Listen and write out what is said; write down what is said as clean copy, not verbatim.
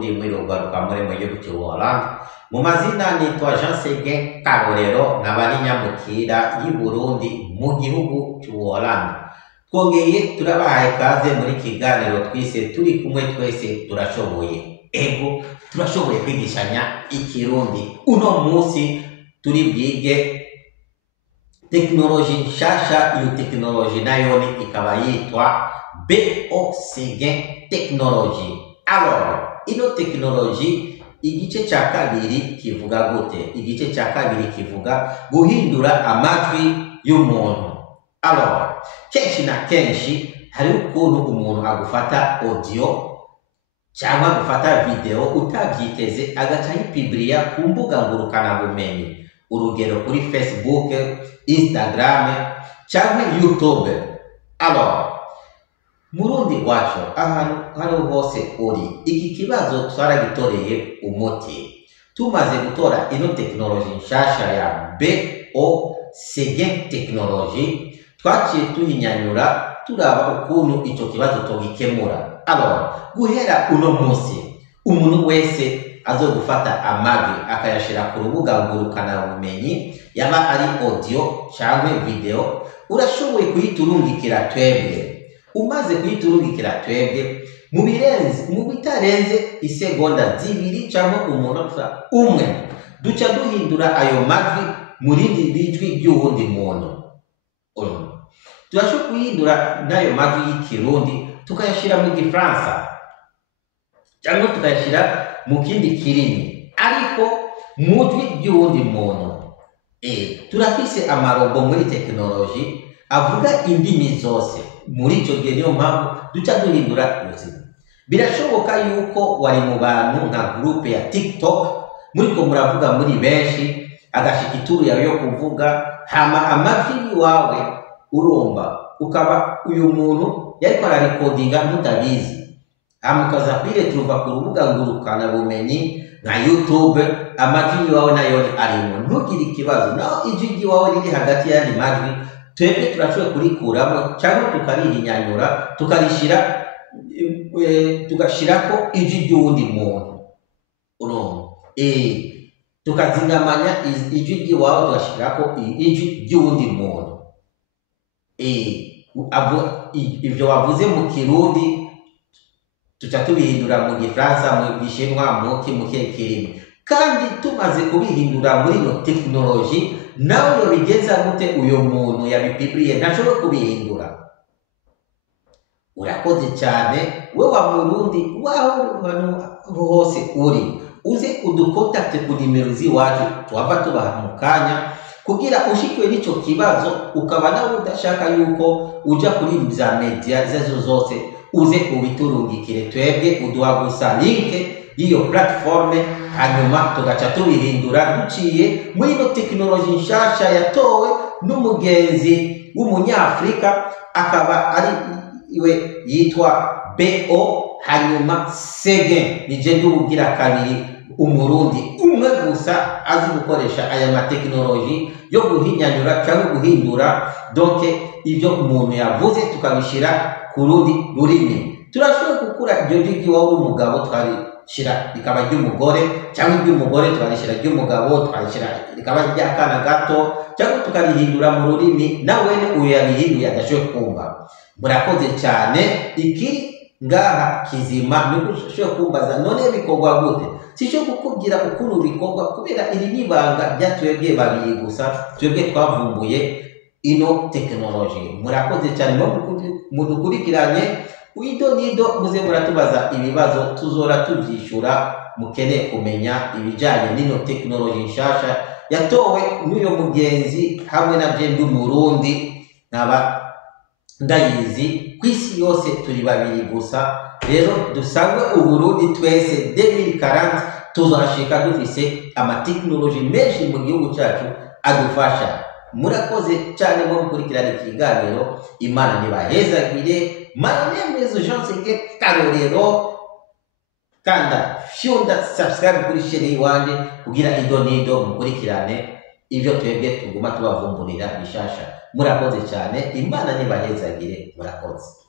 Burundi muri Rugaruka muri mu gihugu cy'u Buholandi. Mu mazina nitwa Jean Seguin Karorero nkaba nyamukira y'i Burundi mu gihugu cy'u Buholandi. Twongeye turabahaye kaze muri kiganiro twise turi kumwe twese turashoboye. Ego turashoboye kwigishanya ikirundi. Uno munsi turi bwige teknoloji nshasha. Iyo teknoloji nayo ikaba yitwa BO Seguin Technology. Alors, ino teknoloji igice cya kabiri kivuga gute? Igice cya kabiri kivuga guhindura amajwi y'umuntu. Alors, kenshi na kenshi hari ukuntu umuntu agufata audio cyangwa agufata video utabyiteze agaca yipibriya ku mbuga ngurukanabumenyi. Urugero kuri Facebook, Instagram cyangwa YouTube. Alors, Murundi wacu ahantu hose uri, iki kibazo twaragitoreye umuti. Tumaze gutora ino teknoloji nshasha ya BO Seguin Technology, twaciye tuhinyanyura turaba ukuntu icyo kibazo tugikemura. Alors, guhera uno munsi umuntu wese azodufata amajwi akayashira ku rubuga ngurukanabumenyi, yaba ari audio cyangwa video, urashoboye kuyiturungikira twebwe. Umaze kuyiturungikira twebwe mu bitarenze isegonda zibiri cyangwa umunota umwe, duca duhindura ayo majwi mu rindi rijwi ry'uwundi muntu. Turashobora kuyihindura n'ayo majwi y'ikirundi tukayashyira mu gifaransa cyangwa tukayashyira mu kindi kirimi ariko mu jwi ry'uwundi muntu. Turafise amarobo muri teknoloji avuga indimi zose. Muri icyo gihe niyo mpamvu duca duhindura ubuzima. Birashoboka yuko wari mu bantu nka groupe ya TikTok muriko muravuga muri benshi, agashika ituru yawe yo kuvuga, hama amajwi wawe urumva ukaba uyu muntu yariko ararikodinga mutabizi, hama ukaza kwiretruva ku rubuga ngurukanabumenyi nka YouTube, amajwi wawe nayo arimo. Ntugire ikibazo, naho ijwi wawe riri hagati y'andi majwi, twebwe turashobora kurikuramo cyangwa tukarihinyanyura tukarishira tugashirako ijwi ry'uwundi muntu. Tukazingamanya ijwi ry'iwawe tugashirako ijwi ry'uwundi muntu. Ivyo wavuze mu kirundi tuca tubihindura mu gifaransa, mu gishinwa, mu kirimi. Kandi tumaze kubihindura muri no teknoloji, nawe yobigeza gute uyo muntu yabipibriye ntashobora kubihindura? Urakoze cyane we wa Murundi waho hose uri, uze udukontakte ku nimero z'iwacu twava tubaha mu kanya kugira ushikwe n'icyo kibazo. Ukaba nawe udashaka yuko uja kuri za media zezo zose, uze ubiturungikire twebwe, uduha gusa link y'iyo platforme, hanyuma tugaca tubihindura duciye muri ino teknoloji nshasha yatowe n'umugenzi w'umunyafrika, akaba ari iwe yitwa BO hanyuma Seguin. Nije ndubugira kabiri umurundi umwe gusa azi gukoresha aya mateknoloji yo guhinyanyura cyangwa guhindura donc ibyo umuntu yavuze tukabishira ku rundi rurimi. Turashobora gukura ibyo jwi wawe umugabo twarishira rikaba ry'umugore, cyangwa iby'umugore twarishira ry'umugabo, twarishira rikaba ry'akana gato, cyangwa tukarihindura mu rurimi nawe uyu yabihinduye adashoboye kumva. Murakoze cyane. Iki ngaha kizima nibushoboye kumbaza none bikorwa gute? Sicyo kukubwira ukuntu bikorwa kubera iri nibanga ryatwebwe babiri gusa, twebwe twavumbuye ino teknoloji. Murakoze cyane mudukurikiranye. Uido nido muze muratubaza ibibazo tuzora tubyishura, mukeneye kumenya ibijyanye n'ino teknoloji nshasha yatowe n'uyo mugenzi hamwe na Jendu Murundi, nkaba ndayizi ku isi yose turi babiri gusa. Rero dusangwe Uburundi twese 2040 tuzashika dufise amateknoloji menshi mu gihugu cyacu adufasha. Murakoze cyane mu gukurikirana ikiganiro. Imana nibahezagire. My name is Jean Seguin Karorero. Kanda fyunda subscribe kuri channel iwanje kugira ido nido mukurikirane ivyo twebwe tuguma tubavumburira bishasha. Murakoze cyane. Imana nibahezagire. Murakoze.